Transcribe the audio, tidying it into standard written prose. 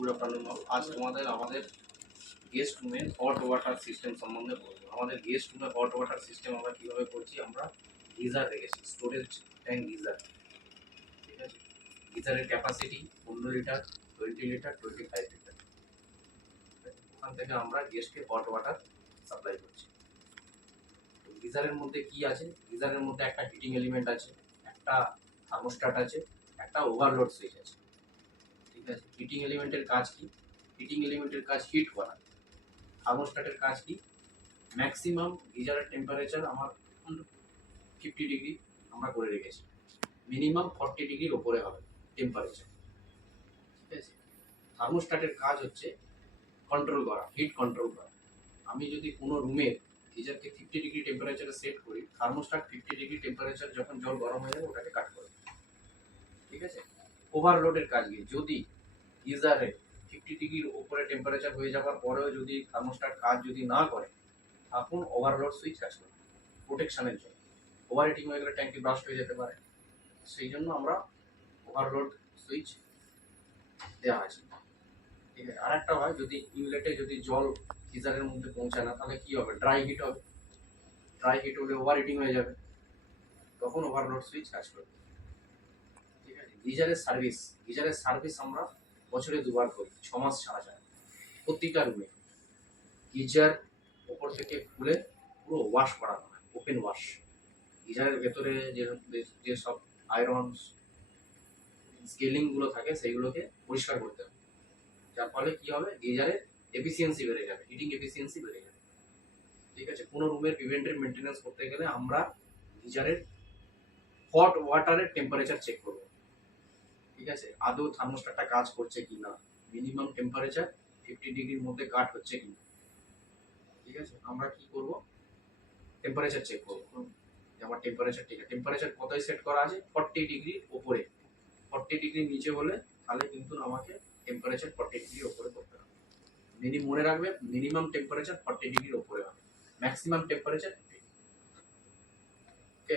Good afternoon. আজ তোমাদের আমাদের গেস্ট রুমে হট ওয়াটার সিস্টেম সম্বন্ধে বলবো। আমাদের গেস্ট রুমে হট ওয়াটার সিস্টেম আমরা কীভাবে করছি, আমরা গিজার রেখেছি, স্টোরেজ ট্যাঙ্ক গিজার। ঠিক আছে, গিজারের ক্যাপাসিটি 15 লিটার, 20 লিটার, 25 লিটার। ওখান থেকে আমরা গেস্টকে হট ওয়াটার সাপ্লাই করছি। গিজারের মধ্যে কি আছে? গিজারের মধ্যে একটা হিটিং এলিমেন্ট আছে, একটা থার্মোস্ট্যাট আছে, একটা ওভারলোড সুইচ আছে। ঠিক আছে, হিটিং এলিমেন্টের কাজ কি? হিটিং এলিমেন্টের কাজ হিট করা। থার্মোস্ট্যাটের কাজ কি? ম্যাক্সিমাম গিজারের টেম্পারেচার আমার 50 ডিগ্রি আমরা করে রেখেছি, মিনিমাম 40 ডিগ্রির ওপরে হবে টেম্পারেচার। ঠিক আছে, থার্মোস্ট্যাটের কাজ হচ্ছে কন্ট্রোল করা, হিট কন্ট্রোল করা। আমি যদি কোনো রুমের গিজারকে 50 ডিগ্রি টেম্পারেচারে সেট করি, থার্মোস্ট্যাট 50 ডিগ্রি টেম্পারেচার যখন জল গরম হয়ে যাবে ওটাকে কাট করে। ঠিক আছে, ওভারলোডের কাজ কি? যদি গিজারে 50 ডিগ্রির উপরে টেম্পারেচার হয়ে যাওয়ার পরেও যদি থার্মোস্ট্যাট কাজ যদি না করে, তখন ওভারলোড সুইচ কাজ করে প্রোটেকশনের জন্য। ওভার হিটিং হয়ে গেলে ট্যাঙ্কি ব্রাস্ট হয়ে যেতে পারে, সেই জন্য আমরা ওভারলোড সুইচ দেওয়া আছে। ঠিক আছে, আর একটা হয়, যদি ইনলেটে যদি জল গিজারের মধ্যে পৌঁছায় না, তাহলে কি হবে? ড্রাই হিট হবে। ড্রাই হিট হলে ওভার হিটিং হয়ে যাবে, তখন ওভারলোড সুইচ কাজ করবে। ঠিক আছে, গিজারের সার্ভিস আমরা বছরে 2 বার করি, 6 মাস ছাড়া ছাড়া। প্রতিটা রুমে গিজার ওপর থেকে খুলে পুরো ওয়াশ করানো হয়, ওপেন ওয়াশ। গিজারের ভেতরে যে সব আয়রন স্কেলিংগুলো থাকে সেইগুলোকে পরিষ্কার করতে হবে, যার ফলে কি হবে? গিজারের এফিসিয়েন্সি বেড়ে যাবে, হিটিং এফিসিয়েন্সি বেড়ে যাবে। ঠিক আছে, কোনো রুমের প্রিভেন্টিভ মেনটেন্যান্স করতে গেলে আমরা গিজারের হট ওয়াটারের টেম্পারেচার চেক করব। ঠিক আছে, আদৌ থার্মোস্ট্যাটটা কাজ করছে কি না, মিনিমাম টেম্পারেচার 50 ডিগ্রির মধ্যে কাট হচ্ছে কি না। ঠিক আছে, আমরা কি করব? টেম্পারেচার চেক করব। আমার টেম্পারেচার ঠিক আছে, টেম্পারেচার কোথায় সেট করা আছে? 40 ডিগ্রির ওপরে। 40 ডিগ্রির নিচে হলে তাহলে কিন্তু আমাকে টেম্পারেচার 40 ডিগ্রির ওপরে করতে হবে। মনে রাখবে, মিনিমাম টেম্পারেচার 40 ডিগ্রির ওপরে হবে, ম্যাক্সিমাম টেম্পারেচার 50। ওকে।